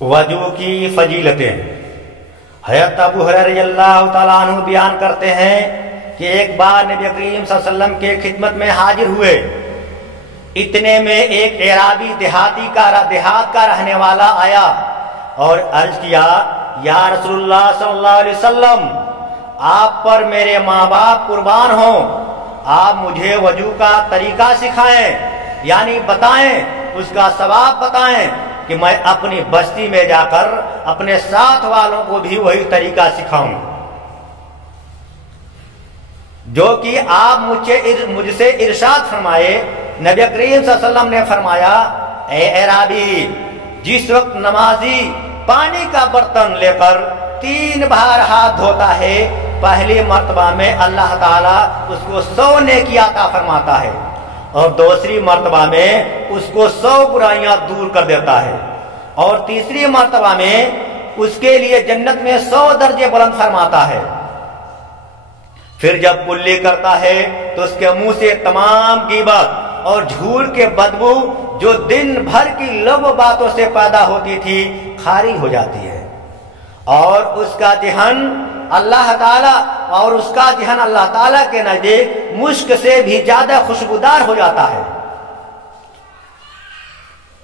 وضو کی فضیلتیں۔ حضرت ابو ہریرہ رضی اللہ تعالیٰ عنہ بیان کرتے ہیں کہ ایک بار نبی کریم صلی اللہ علیہ وسلم کے خدمت میں حاضر ہوئے، اتنے میں ایک اعرابی دیہات کا رہنے والا آیا اور عرض کیا، یا رسول اللہ صلی اللہ علیہ وسلم، آپ پر میرے ماں باپ قربان ہوں، آپ مجھے وضو کا طریقہ سکھائیں، یعنی بتائیں، اس کا ثواب بتائیں کہ میں اپنی بستی میں جا کر اپنے ساتھ والوں کو بھی وہی طریقہ سکھاؤں جو کہ آپ مجھ سے ارشاد فرمائے۔ نبی کریم صلی اللہ علیہ وسلم نے فرمایا، اے اعرابی، جس وقت نمازی پانی کا برتن لے کر 3 بار ہاتھ دھوتا ہے، پہلی مرتبہ میں اللہ تعالیٰ اس کو 100 نیکی عطا فرماتا ہے، اور دوسری مرتبہ میں اس کو 100 برائیاں دور کر دیتا ہے، اور تیسری مرتبہ میں اس کے لیے جنت میں 100 درجے بلند فرماتا ہے۔ پھر جب کلی کرتا ہے تو اس کے منہ سے تمام غیبت اور جھوٹ کے بدبو جو دن بھر کی لغو باتوں سے پیدا ہوتی تھی خارج ہو جاتی ہے، اور اس کا ذہن اللہ تعالیٰ کے نزدیک مشک سے بھی زیادہ خوشبودار ہو جاتا ہے۔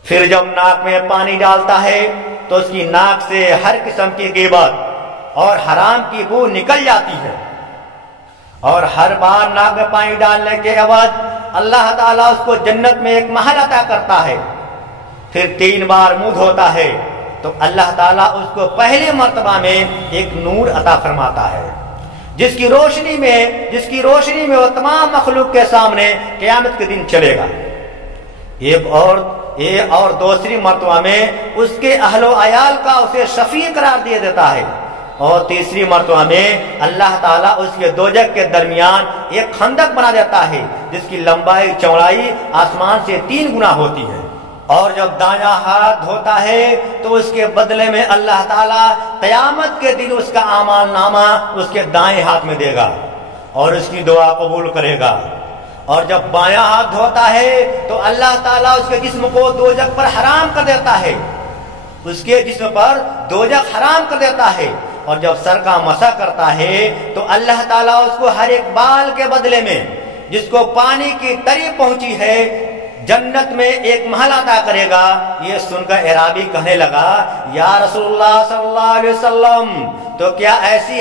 پھر جب ناک میں پانی ڈالتا ہے تو اس کی ناک سے ہر قسم کی غیبت اور حرام کی بو نکل جاتی ہے، اور ہر بار ناک میں پانی ڈالنے کے عوض اللہ تعالیٰ اس کو جنت میں ایک محل عطا کرتا ہے۔ پھر 3 بار منہ دھوتا ہے تو اللہ تعالیٰ اس کو پہلی مرتبہ میں ایک نور عطا فرماتا ہے، جس کی روشنی میں وہ تمام مخلوق کے سامنے قیامت کے دن چلے گا۔ اور دوسری مرتبہ میں اس کے اہل و عیال کا اسے شفیع قرار دے دیتا ہے، اور تیسری مرتبہ میں اللہ تعالیٰ اس کے دوزخ کے درمیان ایک خندق بنا دیتا ہے جس کی لمبائی چوڑائی آسمان سے 3 گنا ہوتی ہے۔ اور جب دایاں ہاتھ دھوتا ہے تو اس کے بدلے میں اللہ تعالیٰ قیامت کے دن اس کا اعمال نامہ اس کے دائیں ہاتھ میں دے گا اور اس کی دعا قبول کرے گا۔ اور جب بایاں ہاتھ دھوتا ہے تو اللہ تعالیٰ اس کے جسم کو دوزخ پر حرام کر دیتا ہے، اس کے جسم پر دوزخ حرام کر دیتا ہے۔ اور جب سر کا مسح کرتا ہے تو اللہ تعالیٰ اس کو ہر ایک بال کے بدلے میں جس کو پانی کی تری پہنچی ہے جنت میں ایک محل عطا کرے گا۔ یہ سن کر اعرابی کہنے لگا، یا رسول اللہ صلی اللہ علیہ وسلم، تو کیا ایسی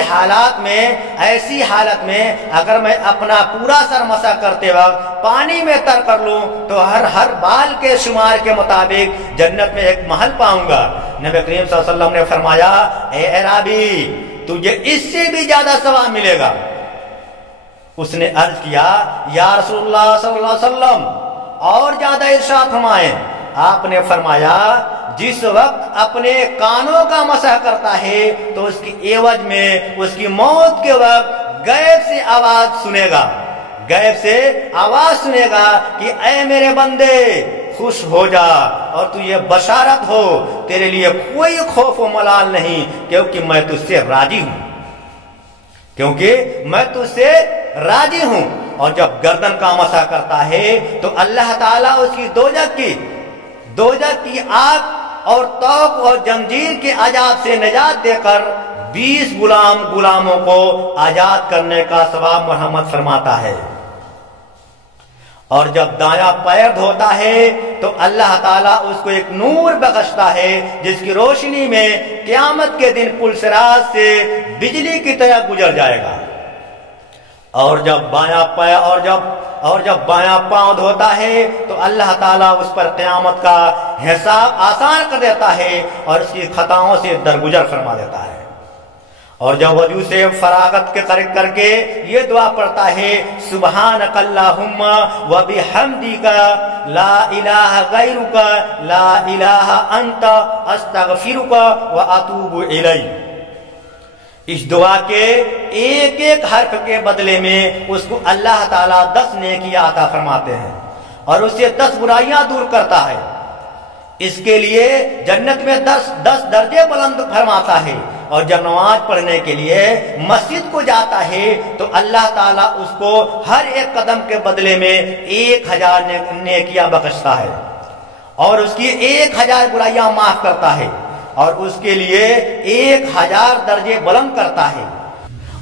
حالت میں اگر میں اپنا پورا سر مسح کرتے وقت پانی میں تر کر لوں تو ہر بال کے شمار کے مطابق جنت میں ایک محل پاؤں گا؟ نبی کریم صلی اللہ علیہ وسلم نے فرمایا، اے اعرابی، تجھے اس سے بھی زیادہ ثواب ملے گا۔ اس نے عرض کیا، یا رسول اللہ صلی اللہ علیہ وسلم، اور زیادہ ارشاد فرمائیں۔ آپ نے فرمایا، جس وقت اپنے کانوں کا مسح کرتا ہے تو اس کی عوض میں اس کی موت کے وقت غیب سے آواز سنے گا کہ اے میرے بندے، خوش ہو جا اور تو یہ بشارت ہو، تیرے لیے کوئی خوف و ملال نہیں، کیونکہ میں تجھ سے راضی ہوں۔ اور جب گردن کا مسح کرتا ہے تو اللہ تعالیٰ اس کی دوزخ کی آگ اور توق اور زنجیر کے عذاب سے نجات دے کر 20 غلاموں کو آزاد کرنے کا ثواب مرحمت فرماتا ہے۔ اور جب دایاں پیر دھوتا ہے تو اللہ تعالیٰ اس کو ایک نور بخشتا ہے جس کی روشنی میں قیامت کے دن پل صراط سے بجلی کی طرح گزر جائے گا۔ اور جب بایاں پاؤں دھوتا ہے تو اللہ تعالیٰ اس پر قیامت کا حساب آسان کر دیتا ہے اور اس کی خطاؤں سے درگزر فرما دیتا ہے۔ اور جب وضو سے فراغت کے کر کے یہ دعا پڑھتا ہے، سبحانک اللہم و بحمدک لا الہ غیرک لا الہ انت استغفرک و اتوب الیک، اس دعا کے ایک حرف کے بدلے میں اس کو اللہ تعالیٰ 10 نیکیاں عطا فرماتے ہیں اور اس سے 10 برائیاں دور کرتا ہے۔ اس کے لیے جنت میں 10 درجے بلند فرماتا ہے، اور جب نماز پڑھنے کے لیے مسجد کو جاتا ہے تو اللہ تعالیٰ اس کو ہر ایک قدم کے بدلے میں 1000 نیکیاں بخشتا ہے اور اس کی 1000 برائیاں معاف کرتا ہے۔ اور اس کے لیے 1000 درجے بلند کرتا ہے،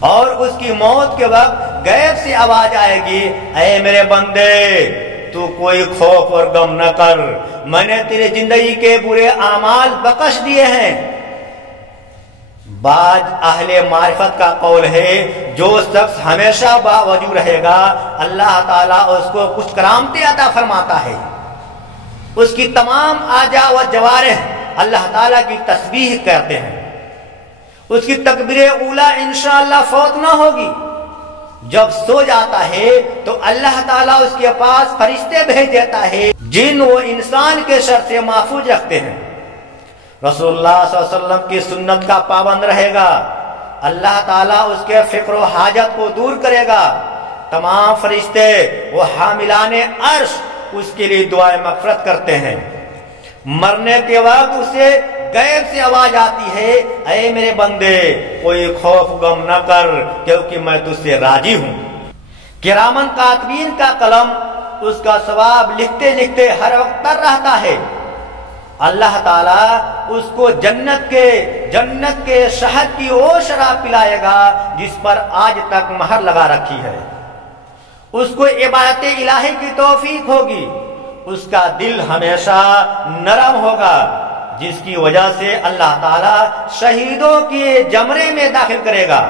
اور اس کی موت کے وقت غیب سے آواز آئے گی، اے میرے بندے تو کوئی خوف اور غم نہ کر، میں نے تیرے زندگی کے برے اعمال بخش دیے ہیں۔ بعض اہل معرفت کا قول ہے جو شخص ہمیشہ باوجود رہے گا اللہ تعالیٰ اس کو کچھ کرامتیں عطا فرماتا ہے، اس کی تمام اعضاء و جوارح اللہ تعالیٰ کی تسبیح کرتے ہیں، اس کی تکبیر اولا انشاءاللہ فوت نہ ہوگی۔ جب سو جاتا ہے تو اللہ تعالیٰ اس کے پاس فرشتے بھیج دیتا ہے جن وہ انسان کے شر سے محفوظ رکھتے ہیں۔ رسول اللہ صلی اللہ علیہ وسلم کی سنت کا پابند رہے گا، اللہ تعالیٰ اس کے فقر و حاجت کو دور کرے گا۔ تمام فرشتے وہ حاملان عرش اس کے لیے دعائیں مغفرت کرتے ہیں۔ مرنے کے وقت اسے غیب سے آواز آتی ہے، اے میرے بندے کوئی خوف غم نہ کر کیونکہ میں تجھ سے راضی ہوں۔ کرامن کاتبین کا قلم اس کا ثواب لکھتے لکھتے ہر وقت تر رہتا ہے۔ اللہ تعالیٰ اس کو جنت کے شہد کی وہ شراب پلائے گا جس پر آج تک مہر لگا رکھی ہے۔ اس کو عبادت الہی کی توفیق ہوگی، اس کا دل ہمیشہ نرم ہوگا، جس کی وجہ سے اللہ تعالیٰ شہیدوں کے زمرے میں داخل کرے گا،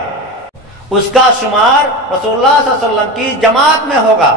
اس کا شمار رسول اللہ صلی اللہ علیہ وسلم کی جماعت میں ہوگا۔